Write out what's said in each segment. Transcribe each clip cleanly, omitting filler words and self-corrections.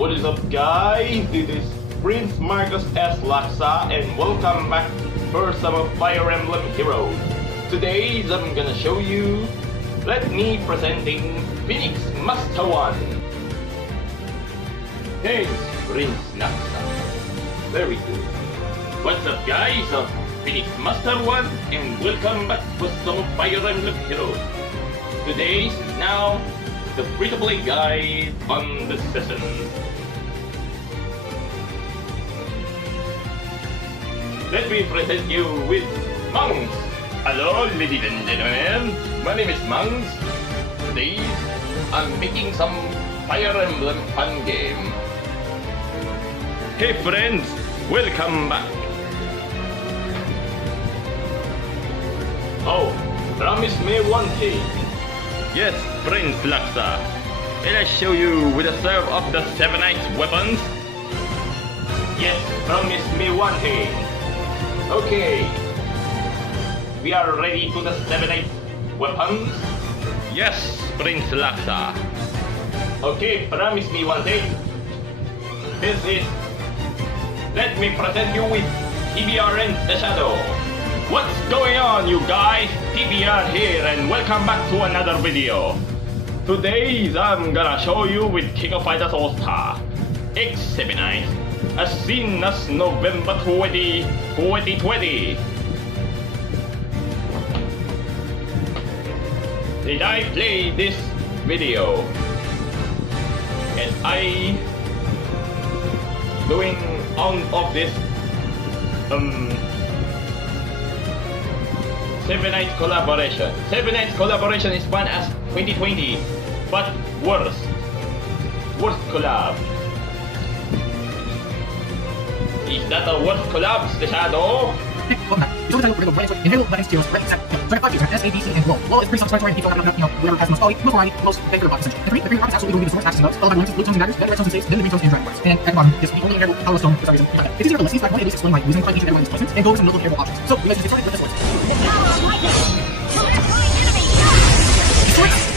What is up, guys? This is Prince Marcus S. Laksa and welcome back for some of Fire Emblem Heroes. Today I'm gonna show you, let me presenting Phoenix Master 1. Thanks, Prince Laksa. Very good. What's up, guys? Phoenix Master 1 and welcome back for some of Fire Emblem Heroes. Today's now the free-to-play guide on the session. Let me present you with Monks. Hello, ladies and gentlemen. My name is Monks. Today, I'm making some Fire Emblem fun game. Hey friends, welcome back. Oh, promise me one thing. Yes, Prince Laksa. Can I show you with a serve of the 7 Ice weapons? Yes, promise me one thing. Okay. We are ready to the 7 Ice weapons? Yes, Prince Laksa. Okay, promise me one thing. This is... Let me present you with TBR and the Shadow. What's going on, you guys? TBR here and welcome back to another video. Today I'm gonna show you with King of Fighters Allstar X79 as seen as November 20, 2020. Did I play this video? And I doing on of this 7 Nights collaboration. 7 Nights collaboration is fun as 2020, but worse. Worst collab. Is that a worst collab, the Shadow? Welcome back. It's only time for the inhale, buttons, skills, right, except, 25 users, S, A, B, C, and roll. Well, it's pretty self-explanatory, people have, whoever has the most quality, most variety, most bang for the buck, essentially. The green rock is absolutely going to be the source, axes and notes, followed by blue tones and daggers, then the red tones and saves, then the green tones and dragon words. And at the bottom is the only inheritable hollow stone for some reason. It's easier to list these by point, at least explain why using each and every one of these placements, and go over some notable inheritable options. So, we mentioned this with this list.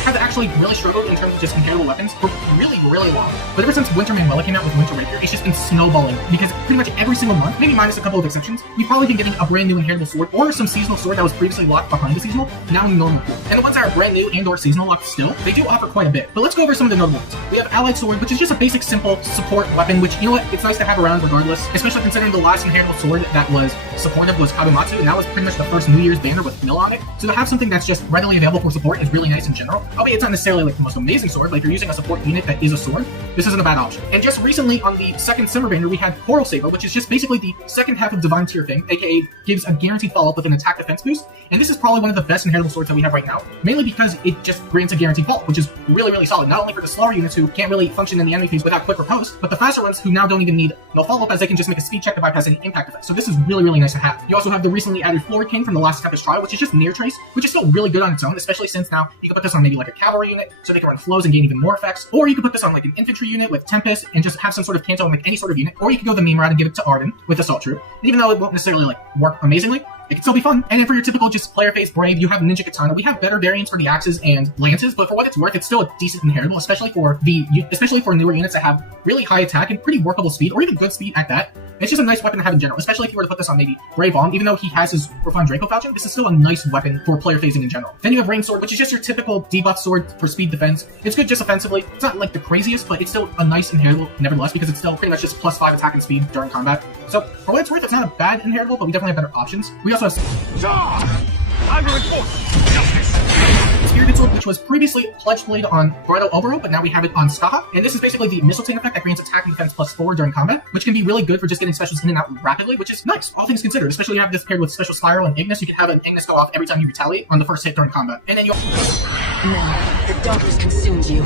Have actually really struggled in terms of just inheritable weapons for really long. But ever since Winter Manuela came out with Winter Rapier, it's just been snowballing because pretty much every single month, maybe minus a couple of exceptions, we've probably been getting a brand new inheritable sword or some seasonal sword that was previously locked behind the seasonal, now in normal pool. And the ones that are brand new and or seasonal locked still, they do offer quite a bit. But let's go over some of the notable ones. We have Allied Sword, which is just a basic, simple support weapon, which, you know what, it's nice to have around regardless, especially considering the last inheritable sword that was supportive was Kadomatsu, and that was pretty much the first New Year's banner with Mill on it. So to have something that's just readily available for support is really nice in general. Albeit it's not necessarily like the most amazing sword, but if you're using a support unit that is a sword, this isn't a bad option. And just recently on the second summer banner, we had Coral Saber, which is just basically the second half of Divine Tier thing, aka gives a guaranteed follow-up with an attack defense boost. And this is probably one of the best inheritable swords that we have right now, mainly because it just grants a guaranteed follow-up, which is really solid, not only for the slower units who can't really function in the enemy phase without quick riposte, but the faster ones who now don't even need no follow-up as they can just make a speed check to bypass any impact effects. So this is really nice to have. You also have the recently added Floor King from the last Tempest Trial, which is just near trace, which is still really good on its own, especially since now you can put this on maybe like a cavalry unit, so they can run flows and gain even more effects, or you can put this on like an infantry unit with Tempest and just have some sort of canto on like any sort of unit, or you can go the meme route and give it to Arden with Assault Troop. And even though it won't necessarily like work amazingly, it can still be fun. And then for your typical just player phase brave, you have Ninja Katana. We have better variants for the axes and lances, but for what it's worth, it's still a decent inheritable, especially for newer units that have really high attack and pretty workable speed, or even good speed at that. It's just a nice weapon to have in general, especially if you were to put this on maybe Brave On. Even though he has his refined Draco Falchion, this is still a nice weapon for player phasing in general. Then you have Rain Sword, which is just your typical debuff sword for speed defense. It's good just offensively. It's not like the craziest, but it's still a nice inheritable nevertheless, because it's still pretty much just +5 attack and speed during combat. So for what it's worth, it's not a bad inheritable, but we definitely have better options. We also have Spirited Sword, which was previously Pledge Blade on Broido Obero, but now we have it on Skaha. And this is basically the Mistletoe effect that grants attack and defense +4 during combat, which can be really good for just getting specials in and out rapidly, which is nice, all things considered. Especially you have this paired with Special Spiral and Ignis, you can have an Ignis go off every time you retaliate on the first hit during combat. And then you... Now, the darkness consumes you.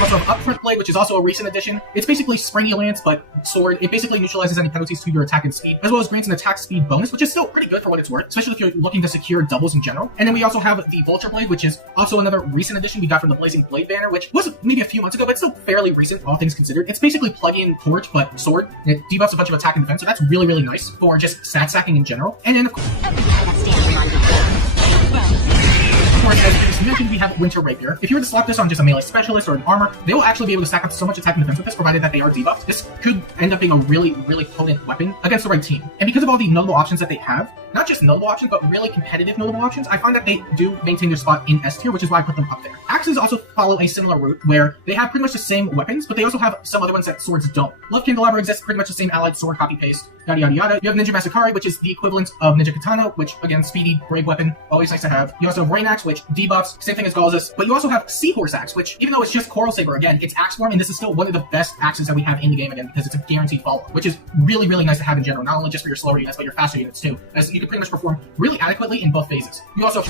Also have Upfront Blade, which is also a recent addition. It's basically Springy Lance, but sword. It basically neutralizes any penalties to your attack and speed, as well as grants an attack speed bonus, which is still pretty good for what it's worth, especially if you're looking to secure doubles in general. And then we also have the Vulture Blade, which is also another recent addition we got from the Blazing Blade banner, which was maybe a few months ago, but still fairly recent, all things considered. It's basically plug-in Torch, but sword. And it debuffs a bunch of attack and defense, so that's really nice for just stat stacking in general. And then, of course, as you mentioned we have Winter Rapier. If you were to slap this on just a melee specialist or an armor, they will actually be able to stack up so much attack and defense with this, provided that they are debuffed. This could end up being a really, really potent weapon against the right team. And because of all the notable options that they have, not just notable options, but really competitive notable options, I find that they do maintain their spot in S tier, which is why I put them up there. Axes also follow a similar route, where they have pretty much the same weapons, but they also have some other ones that swords don't. Love Candelabra exists pretty much the same allied sword copy-paste, yada yada yada. You have Ninja Masakari, which is the equivalent of Ninja Katana, which, again, speedy, brave weapon, always nice to have. You also have Rain Axe, which debuffs, same thing as Galzus, but you also have Seahorse Axe, which, even though it's just Coral Saber, again, it's axe form, and this is still one of the best axes that we have in the game, again, because it's a guaranteed follow, which is really, really nice to have in general, not only just for your slower units, but your faster units too, as you can pretty much perform really adequately in both phases. You also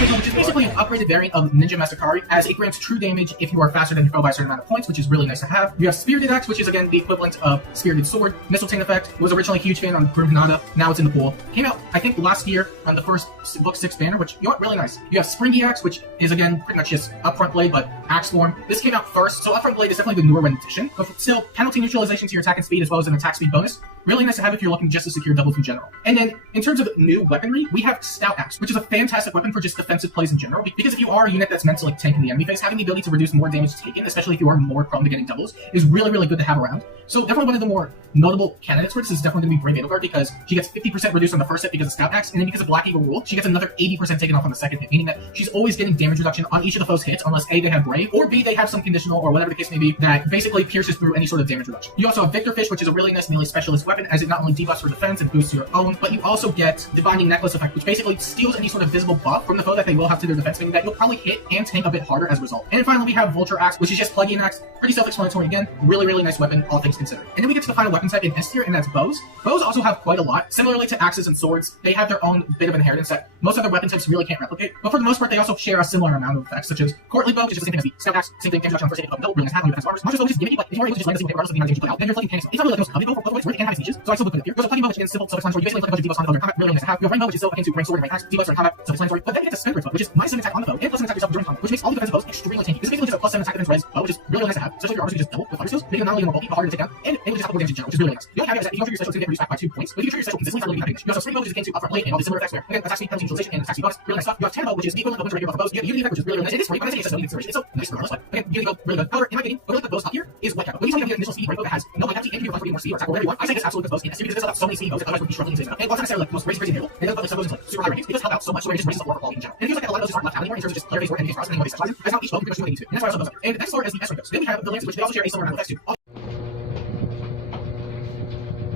which is basically an upgraded variant of Ninja Masakari, as it grants true damage if you are faster than your foe by a certain amount of points, which is really nice to have. You have Spirited Axe, which is again the equivalent of Spirited Sword. Mistletoe effect, was originally a huge fan on Grim Ganada, now it's in the pool. Came out, I think, last year on the first Book 6 banner, which, you know what, really nice. You have Springy Axe, which is again pretty much just Upfront Blade, but Axe form. This came out first, so Upfront Blade is definitely the newer rendition, but still, penalty neutralization to your attack and speed as well as an attack speed bonus. Really nice to have if you're looking just to secure double through general. And then, in terms of new weaponry, we have Stout Axe, which is a fantastic weapon for just defensive plays in general, because if you are a unit that's meant to like tank in the enemy phase, having the ability to reduce more damage taken, especially if you are more prone to getting doubles, is really, really good to have around. So definitely one of the more notable candidates for this is definitely going to be Brave Edelgard, because she gets 50% reduced on the first hit because of Stout Axe, and then because of Black Eagle rule, she gets another 80% taken off on the second hit, meaning that she's always getting damage reduction on each of the foe's hits, unless A, they have Brave, or B, they have some conditional, or whatever the case may be, that basically pierces through any sort of damage reduction. You also have Victor Fish, which is a really nice melee specialist weapon, as it not only debuffs for defense and boosts your own, but you also get the Binding Necklace effect, which basically steals any sort of visible buff from the foe that they will have to their defense, meaning that you'll probably hit and tank a bit harder as a result. And then finally, we have Vulture Axe, which is just Plugin Axe, pretty self-explanatory again, really, really nice weapon, all things considered. And then we get to the final weapon type in S tier, and that's bows. Bows also have quite a lot. Similarly to axes and swords, they have their own bit of inheritance that most other weapon types really can't replicate, but for the most part, they also share a similar amount of effects, such as Courtly Bow, which is the same thing as the Stout Axe, same thing, damage reduction on first hit, no, really nice to have on your defense armors. Monsters always just gimmicky, but if you are able to just land a single hit regardless of the amount of damage you put out, then you're flicking tanks. It's not really like the most coveted bow for both ways, where it can have its niches, so I still put it here. There's a Plugin Bow, which is simple, self-explanatory. You basically inflict a bunch of debuffs on the foe during combat, really nice to have. You have Rainbow, which is still akin to range sword and range axe, debuffs during combat, self-explanatory, but then you get to Spin Bow, which is minus 7 attack on the foe, and plus 7 attack yourself during combat, which makes all the defensive bows extremely tanky. This is basically just a plus 7 attack defense res bow, which is really nice to have, especially if your armors can just double with fire skills, making them not only more bulky, but harder to take down, and able to just have more damage in general, which is really nice. The only caveat is that if you trigger your special, it's going to get reduced back by 2 points, but if you trigger your special consistently, it's not really gonna be that big. You also have Spring Bow, which is akin to Upfront Blade and all the similar effects where, again, attack speed, penalty neutralization, and attack speed bonus, really nice stuff. You have Tempo, which is the equivalent of Winter Rapier buff bows. You have Unity effect, which is really, really nice. It is free, but I'm saying it's just no consideration. It's so nice regardless, but again, Unity Bow, really good. However, in my opinion, what I like the bows up here is White Cap. When you tell me you have the initial speed Rainbow that has no White Cap, and you can more speed or attack or whatever you want, I say this absolutely good bows in S tier because it does have so many speed bows that otherwise would be struggling to save. And while it's not necessarily like the most crazy available, it doesn't put like some bows into like super high ratings. It does help out so much where it just raises the war quality in general. And it feels like a lot of those just aren't left out anymore in terms of just player based or enemy based and what they specialize in. As now each bow can pretty much do what they need to. And that's why I also have those up here. And the next floor is the S rank bows. Then we have the lances, which they also share a similar amount of effects too.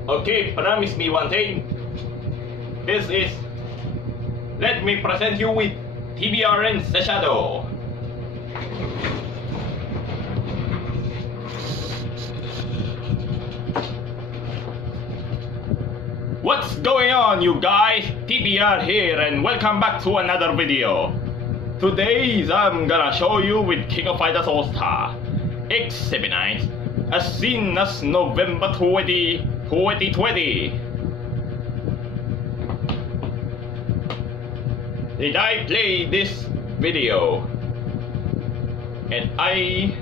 Okay, promise me one thing. This is... Let me present you with TBRN The Shadow. What's going on, you guys? TBR here, and welcome back to another video. Today I'm gonna show you with King of Fighters Allstar X79 as soon as November 20, 2020. Did I play this video? And I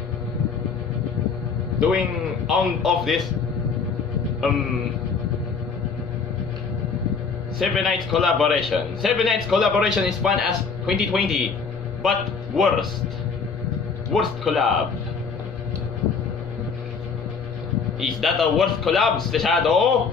doing on of this 7 Nights collaboration. 7 Nights collaboration is fun as 2020, but worst collab. Is that a worst collab, The Shadow?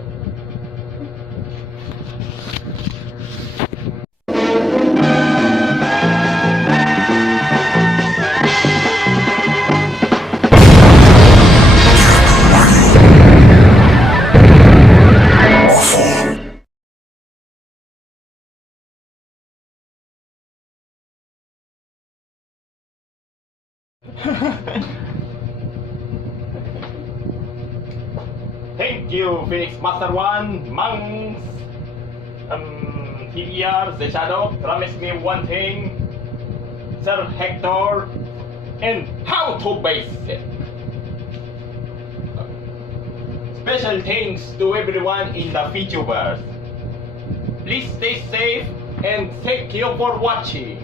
Thank you, Phoenix Master 1, Monks, TBR, The Shadow. Promise me one thing, Sir Hector, and how to base it. Special thanks to everyone in the VTubers. Please stay safe and thank you for watching.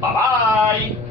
Bye bye.